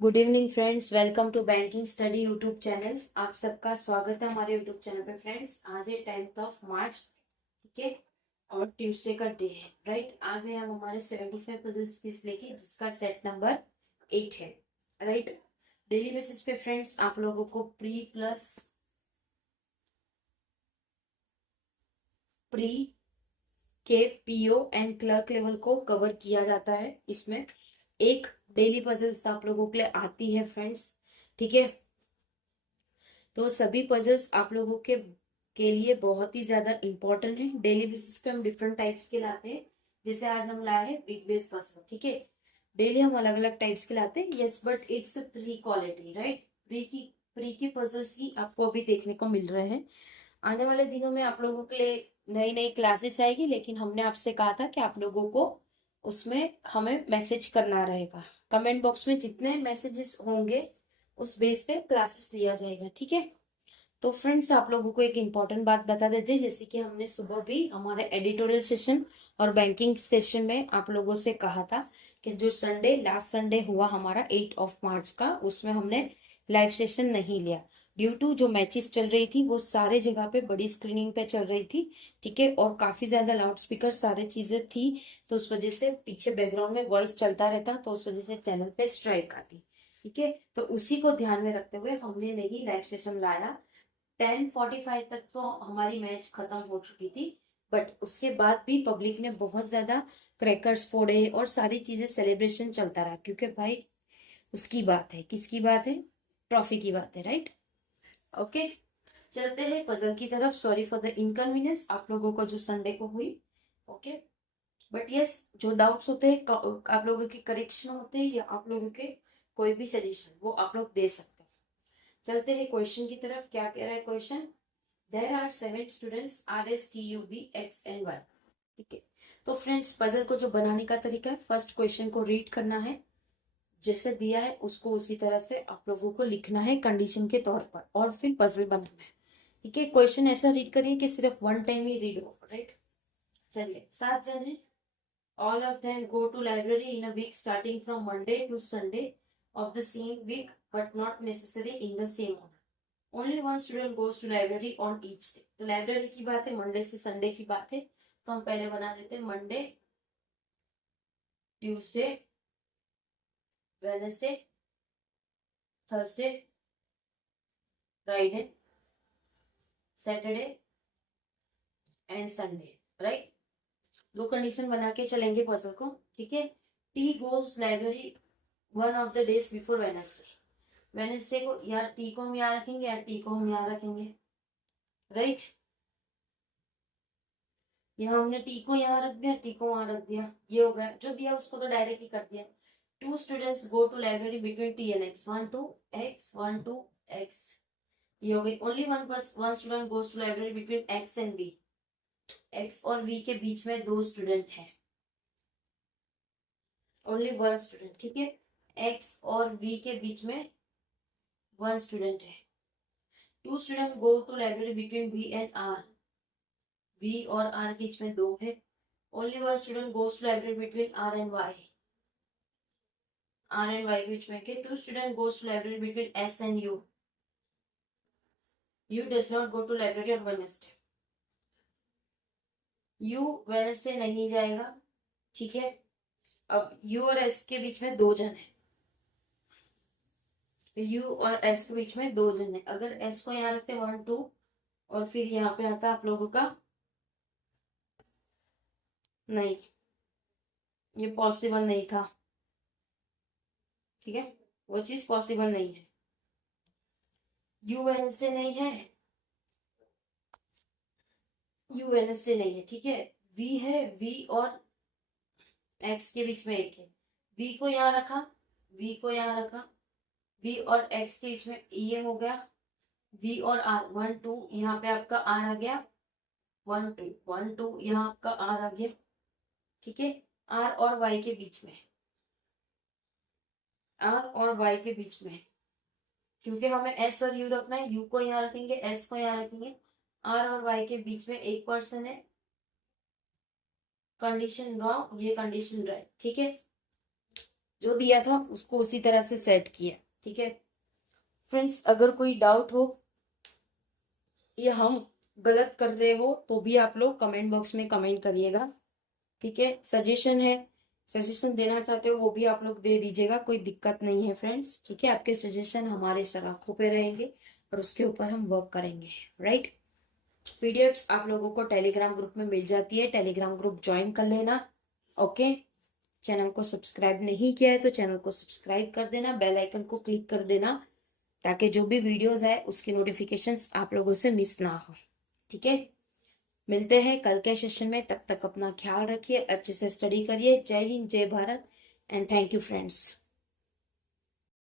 Good evening friends, welcome to banking study YouTube channel. आप सबका स्वागत है हमारे यूट्यूब चैनल पे। फ्रेंड्स, आज है 10th ऑफ मार्च, ठीक है, और ट्यूसडे का डे है, राइट। आ गए हम हमारे 75 पजल्स क्विज लेके, जिसका सेट नंबर 8 है, राइट। डेली बेसिस पे फ्रेंड्स आप लोगों को प्री के पीओ एंड क्लर्क लेवल को कवर किया जाता है। इसमें एक डेली पजल्स आप लोगों के लिए आती है फ्रेंड्स, ठीक है। तो सभी पजल्स आप लोगों के लिए बहुत ही ज्यादा इंपॉर्टेंट है। डेली बेसिस पे हम डिफरेंट टाइप्स के लाते हैं। जैसे आज हम लाए हैं बिग बेस पजल, ठीक है। डेली हम अलग अलग टाइप्स के लाते हैं, yes, but it's pre quality, right. Pre की पजल्स ही आपको अभी देखने को मिल रहे हैं। आने वाले दिनों में आप लोगों के लिए नई नई क्लासेस आएगी, लेकिन हमने आपसे कहा था कि आप लोगों को उसमें हमें मैसेज करना रहेगा। कमेंट बॉक्स में जितने मैसेजेस होंगे उस बेस पे क्लासेस लिया जाएगा, ठीक है। तो फ्रेंड्स, आप लोगों को एक इम्पॉर्टेंट बात बता देते हैं। जैसे कि हमने सुबह भी हमारे एडिटोरियल सेशन और बैंकिंग सेशन में आप लोगों से कहा था कि जो लास्ट संडे हुआ हमारा 8 ऑफ मार्च का, उसमें हमने लाइव सेशन नहीं लिया ड्यू टू जो मैचेस चल रही थी वो सारे जगह पे बड़ी स्क्रीनिंग पे चल रही थी, ठीक है। और काफी ज्यादा लाउड स्पीकर सारी चीजें थी, तो उस वजह से पीछे बैकग्राउंड में वॉइस चलता रहता, तो उस वजह से चैनल पे स्ट्राइक आती, ठीक है। तो उसी को ध्यान में रखते हुए हमने नहीं लाइव सेशन लाया। 10:45 तक तो हमारी मैच खत्म हो चुकी थी, बट उसके बाद भी पब्लिक ने बहुत ज्यादा क्रैकर्स फोड़े और सारी चीजें सेलिब्रेशन चलता रहा, क्योंकि भाई उसकी बात है, किसकी बात है, ट्रॉफी की बात है, राइट। ओके, चलते हैं पजल की तरफ। सॉरी फॉर द इनकन्वीनियंस आप लोगों को जो संडे को हुई, ओके। बट यस, जो डाउट्स होते हैं, आप लोगों के करेक्शन होते हैं या आप लोगों के कोई भी सजेशन, वो आप लोग दे सकते हैं। चलते हैं क्वेश्चन की तरफ। क्या कह रहा है question? There are 7 students RSTUV X and Y, ठीक है। तो फ्रेंड्स, पजल को जो बनाने का तरीका है, फर्स्ट क्वेश्चन को रीड करना है, जैसे दिया है उसको उसी तरह से आप लोगों को लिखना है कंडीशन के तौर पर, और फिर पजल बनाना है, ठीक है। क्वेश्चन ऐसा रीड करिए कि सिर्फ वन टाइम ही रीड हो, राइट। चलिए, 7 जन है। All of them go to library in a week starting from Monday to Sunday of the same week, but not necessarily in the same order. Only one student goes to library on each day. तो library की बात है, Monday से Sunday की बात है, तो हम पहले बना देते हैं Monday, Tuesday, Wednesday, Thursday, Friday, Saturday and Sunday, right. दो कंडीशन बना के चलेंगे पजल को, ठीक है। T goes library one of the days before Wednesday. Wednesday को या टी को हम यहाँ रखेंगे या टी को हम यहाँ रखेंगे, राइट। यहाँ हमने टी को यहाँ रख दिया, टी को वहां रख दिया, ये हो गया। जो दिया उसको तो डायरेक्ट ही कर दिया। 2 students go to library between T and X, 1 to X, 1 to X, ये हो गई। Only one student goes to library between X and B. X और वी के बीच में 2 स्टूडेंट है, ओनली वन स्टूडेंट, ठीक है। एक्स और वी के बीच में 1 स्टूडेंट है। 2 student go to library between B and R. V और आर के बीच में 2 है। Only one student goes to library between R and Y. R and Y के बीच में के 2 student goes to library between S and U. U does not go to library on Wednesday. U Wednesday नहीं जाएगा, ठीक है। अब U और S के बीच में 2 जन है, U और S के बीच में 2 जन है। अगर S को यहाँ रखते 1 2 और फिर यहाँ पे आता आप लोगों का, नहीं, ये पॉसिबल नहीं था, ठीक है, वो चीज पॉसिबल नहीं है। U Wednesday नहीं है, U Wednesday नहीं है, ठीक है। V है, V और X के बीच में 1 है। V को यहाँ रखा, V को यहाँ रखा, V और X के बीच में ये हो गया। V और R 1 2, यहाँ पे आपका R आ गया, 1 2 1 2, यहाँ आपका R आ गया, ठीक है। R और Y के बीच में, R और Y के बीच में, क्योंकि हमें S और U रखना है, U को यहाँ रखेंगे, S को यहाँ रखेंगे। R और Y के बीच में एक पर्सन है, कंडीशन रॉन्ग, ये कंडीशन राइट, ठीक है। जो दिया था उसको उसी तरह से सेट किया। ठीक है फ्रेंड्स, अगर कोई डाउट हो या हम गलत कर रहे हो तो भी आप लोग कमेंट बॉक्स में कमेंट करिएगा। ठीक है, सजेशन है, सजेशन देना चाहते हो वो भी आप लोग दे दीजिएगा, कोई दिक्कत नहीं है फ्रेंड्स। ठीक है, आपके सजेशन हमारे सलाखों पे रहेंगे और उसके ऊपर हम वर्क करेंगे। राइट, पीडीएफ्स आप लोगों को टेलीग्राम ग्रुप में मिल जाती है, टेलीग्राम ग्रुप ज्वाइन कर लेना। ओके, चैनल को सब्सक्राइब नहीं किया है तो चैनल को सब्सक्राइब कर देना, बेल आइकन को क्लिक कर देना ताकि जो भी वीडियोस आए उसकी नोटिफिकेशंस आप लोगों से मिस ना हो। ठीक है, मिलते हैं कल के सेशन में, तब तक अपना ख्याल रखिए, अच्छे से स्टडी करिए। जय हिंद, जय Bharat and thank you friends.